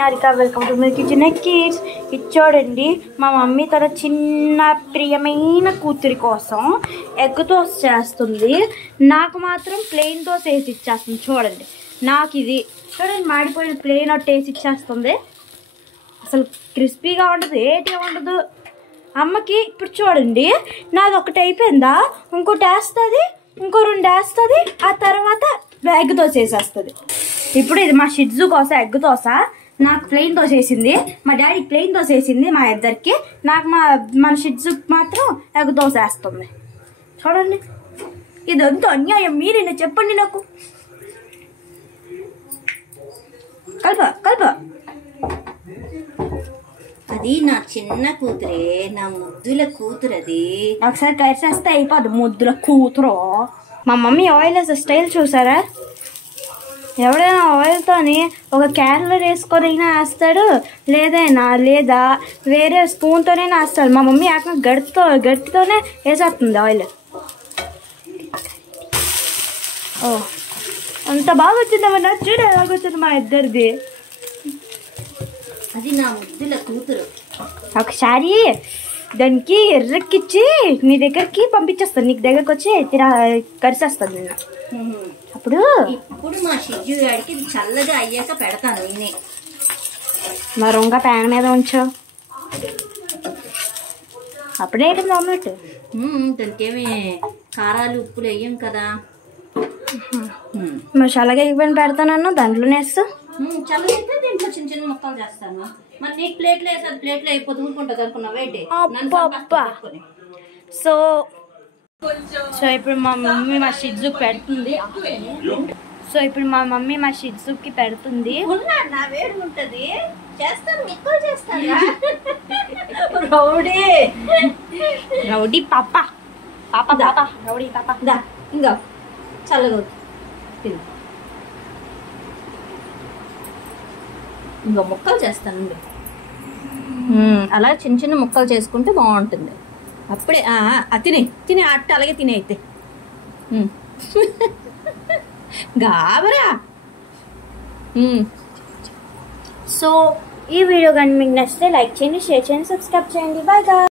Harika welcome to my kitchen kids. ఇది చూడండి, మా మమ్మీ తన చిన్న ప్రియమైన కూతురి కోసం ఎగ్ దోశ చేస్తుంది. నాకు మాత్రం ప్లెయిన్ దోశ వేసి ఇచ్చేస్తుంది. చూడండి, నాకు ఇది చూడండి మాడిపోయిన ప్లెయిన్ ఒకటి వేసి ఇచ్చేస్తుంది. అసలు క్రిస్పీగా ఉండదు, ఏటిగా ఉండదు. అమ్మకి ఇప్పుడు చూడండి, నాది ఒకటి అయిపోయిందా, ఇంకోటి వేస్తుంది, ఇంకో 2 వేస్తుంది, ఆ తర్వాత ఎగ్ దోశ వేసేస్తుంది. ఇప్పుడు ఇది మా షిడ్జు కోసం ఎగ్ దోశ. నాకు ప్లెయిన్ దోశ వేసింది, మా డాడీకి ప్లెయిన్ దోశ వేసింది, మా ఇద్దరికి. నాకు మన షిడ్జు మాత్రం ఎగ్ దోశ వేస్తుంది. చూడండి, ఇదంతా అన్యాయం. మీరేనా చెప్పండి నాకు. కల్ప అది నా చిన్న కూతురే, నా ముద్దుల కూతురు. అది ఒకసారి కరిసేస్తే అయిపోదు ముద్దుల కూతురు. మా మమ్మీ ఆయిల్ వేసే స్టైల్ చూసారా? ఎవడైనా ఆయిల్తోని ఒక క్యాన్లర్ వేసుకొని అయినా వేస్తాడు, లేదా వేరే స్పూన్తోనైనా వేస్తాడు. మా మమ్మీ ఏకంగా గట్టితోనే వేసేస్తుంది ఆయిల్. ఓ, అంత బాగా వచ్చిందమ్మా. చూడు ఎలాగొచ్చింది మా ఇద్దరిది. అది నా ముద్దుల కూతురు. ఒకసారి దానికి ఎర్రక్కిచ్చి నీ దగ్గరికి పంపించేస్తాను, నీకు దగ్గరకు వచ్చి కరిసేస్తాను నిన్న. ఇప్పుడు మా షిడ్జు గాడికి ఇది చల్లగా అయ్యాక పెడతాను. నేనే మరొంగ ప్యాన్ మీద ఉంచు, అప్పుడే ఆమ్లెట్. దానికేమి కారాలు ఉప్పులు వేయం కదా. మరి చల్లగా ఇవ్వని పెడతానన్నా దాంట్లోనే వేస్తా. చల్లగైతే దీంట్లో చిన్న చిన్న ముక్కలు చేస్తాను. మరి నీకు ప్లేట్లో వేసేది ప్లేట్లో అయిపోతూ ఊరుకుంటుంది అనుకున్నావు. ఏంటి సో ఇప్పుడు మా మమ్మీ మా షిడ్జుకి పెడుతుంది. నా వేడి ఉంటది, చేస్తాను, ముక్కలు చేస్తాను. రౌడీ పాప రౌడీ పాప. దా ఇంకా చల్లగా ఇంకా ముక్కలు చేస్తానండి. అలా చిన్న చిన్న ముక్కలు చేసుకుంటే బాగుంటుంది. అప్పుడే తినే అట్ట అలాగే తినే అయితే గాబరా. సో ఈ వీడియో కానీ మీకు నచ్చితే లైక్ చేయండి, షేర్ చేయండి, సబ్స్క్రైబ్ చేయండి. బాయ్.